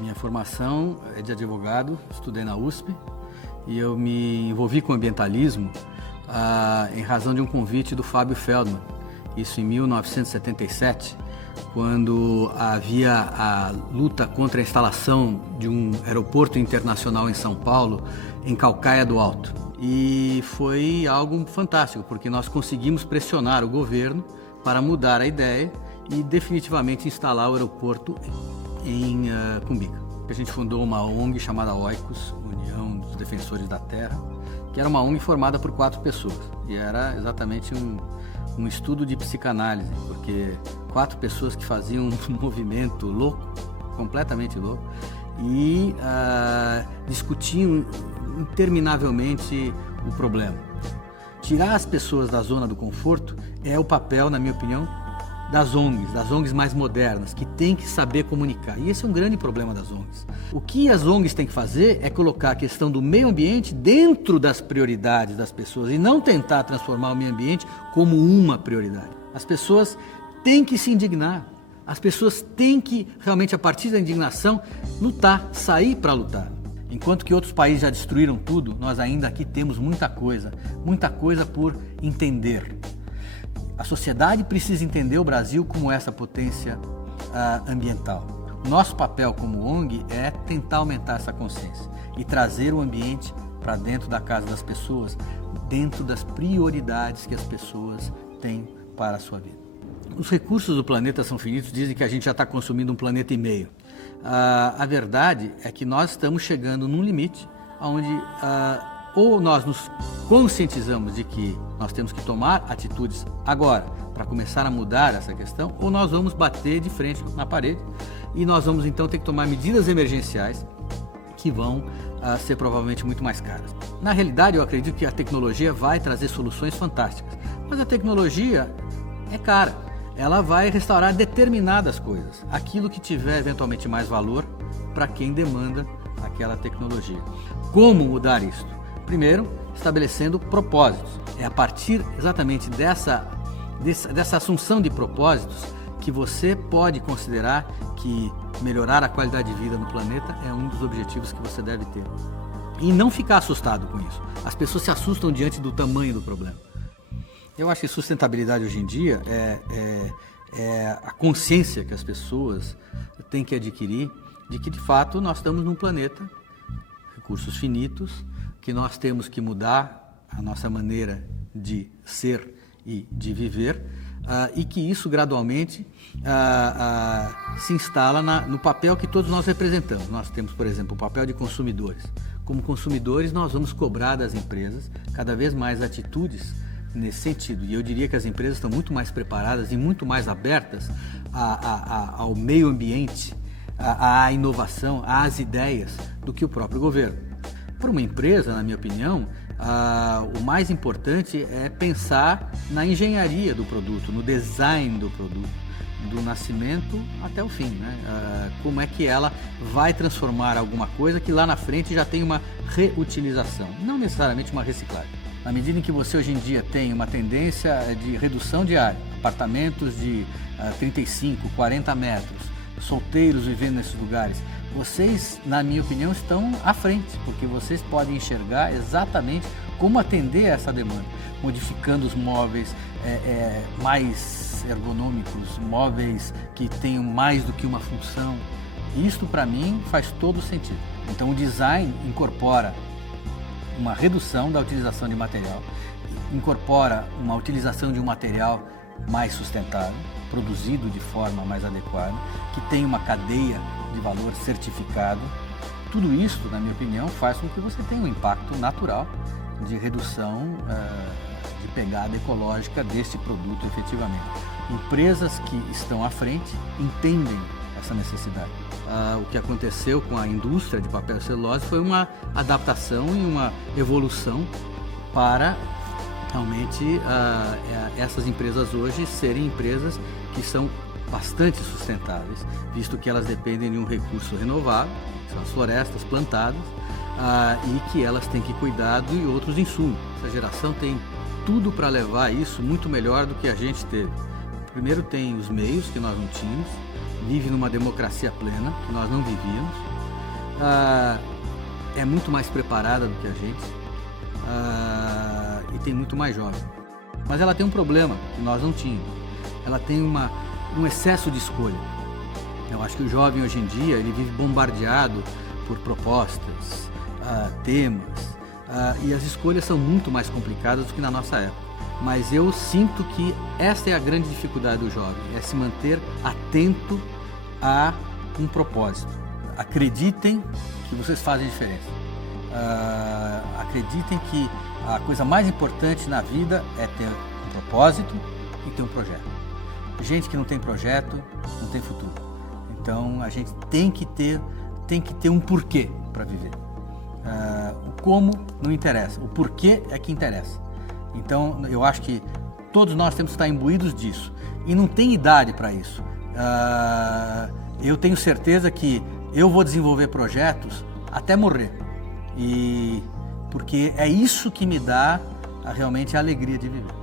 Minha formação é de advogado, estudei na USP e eu me envolvi com ambientalismo em razão de um convite do Fábio Feldman, isso em 1977, quando havia a luta contra a instalação de um aeroporto internacional em São Paulo, em Calcaia do Alto. E foi algo fantástico, porque nós conseguimos pressionar o governo para mudar a ideia e definitivamente instalar o aeroporto em Cumbica. A gente fundou uma ONG chamada Oikos, União dos Defensores da Terra, que era uma ONG formada por 4 pessoas. E era exatamente um estudo de psicanálise, porque 4 pessoas que faziam um movimento louco, completamente louco, e discutiam interminavelmente o problema. Tirar as pessoas da zona do conforto é o papel, na minha opinião, das ONGs mais modernas, que têm que saber comunicar. E esse é um grande problema das ONGs. O que as ONGs têm que fazer é colocar a questão do meio ambiente dentro das prioridades das pessoas e não tentar transformar o meio ambiente como uma prioridade. As pessoas têm que se indignar. As pessoas têm que, realmente, a partir da indignação, lutar, sair para lutar. Enquanto que outros países já destruíram tudo, nós ainda aqui temos muita coisa por entender. A sociedade precisa entender o Brasil como essa potência ambiental. Nosso papel como ONG é tentar aumentar essa consciência e trazer o ambiente para dentro da casa das pessoas, dentro das prioridades que as pessoas têm para a sua vida. Os recursos do planeta são finitos, dizem que a gente já está consumindo 1,5 planeta. A verdade é que nós estamos chegando num limite onde ou nós nos conscientizamos de que nós temos que tomar atitudes agora para começar a mudar essa questão, ou nós vamos bater de frente na parede e nós vamos então ter que tomar medidas emergenciais que vão ser provavelmente muito mais caras. Na realidade, eu acredito que a tecnologia vai trazer soluções fantásticas, mas a tecnologia é cara. Ela vai restaurar determinadas coisas, aquilo que tiver eventualmente mais valor para quem demanda aquela tecnologia. Como mudar isso? Primeiro, estabelecendo propósitos. É a partir exatamente dessa assunção de propósitos que você pode considerar que melhorar a qualidade de vida no planeta é um dos objetivos que você deve ter. E não ficar assustado com isso. As pessoas se assustam diante do tamanho do problema. Eu acho que sustentabilidade hoje em dia é a consciência que as pessoas têm que adquirir de que, de fato, nós estamos num planeta, recursos finitos, que nós temos que mudar a nossa maneira de ser e de viver, e que isso gradualmente se instala no papel que todos nós representamos. Nós temos, por exemplo, o papel de consumidores. Como consumidores, nós vamos cobrar das empresas cada vez mais atitudes nesse sentido. E eu diria que as empresas estão muito mais preparadas e muito mais abertas ao meio ambiente, à inovação, às ideias, do que o próprio governo. Para uma empresa, na minha opinião, o mais importante é pensar na engenharia do produto, no design do produto, do nascimento até o fim, né? Como é que ela vai transformar alguma coisa que lá na frente já tem uma reutilização, não necessariamente uma reciclagem. Na medida em que você hoje em dia tem uma tendência de redução de área, apartamentos de 35, 40 metros, solteiros vivendo nesses lugares, vocês, na minha opinião, estão à frente, porque vocês podem enxergar exatamente como atender a essa demanda, modificando os móveis mais ergonômicos, móveis que tenham mais do que uma função. Isto, para mim, faz todo sentido. Então, o design incorpora uma redução da utilização de material, incorpora uma utilização de um material mais sustentável, produzido de forma mais adequada, que tem uma cadeia de valor certificado. Tudo isso, na minha opinião, faz com que você tenha um impacto natural de redução de pegada ecológica desse produto efetivamente. Empresas que estão à frente entendem essa necessidade. O que aconteceu com a indústria de papel e celulose foi uma adaptação e uma evolução para realmente essas empresas hoje serem empresas que são bastante sustentáveis, visto que elas dependem de um recurso renovável, que são as florestas plantadas, e que elas têm que cuidar de outros insumos. Essa geração tem tudo para levar isso muito melhor do que a gente teve. Primeiro tem os meios que nós não tínhamos, vive numa democracia plena que nós não vivíamos, é muito mais preparada do que a gente e tem muito mais jovem. Mas ela tem um problema que nós não tínhamos. Ela tem um excesso de escolha. Eu acho que o jovem hoje em dia ele vive bombardeado por propostas, temas, e as escolhas são muito mais complicadas do que na nossa época. Mas eu sinto que esta é a grande dificuldade do jovem, é se manter atento a um propósito. Acreditem que vocês fazem diferença. Acreditem que a coisa mais importante na vida é ter um propósito e ter um projeto. Gente que não tem projeto, não tem futuro. Então a gente tem que ter um porquê para viver. O como não interessa, o porquê é que interessa. Então eu acho que todos nós temos que estar imbuídos disso. E não tem idade para isso. Eu tenho certeza que eu vou desenvolver projetos até morrer. Porque é isso que me dá realmente a alegria de viver.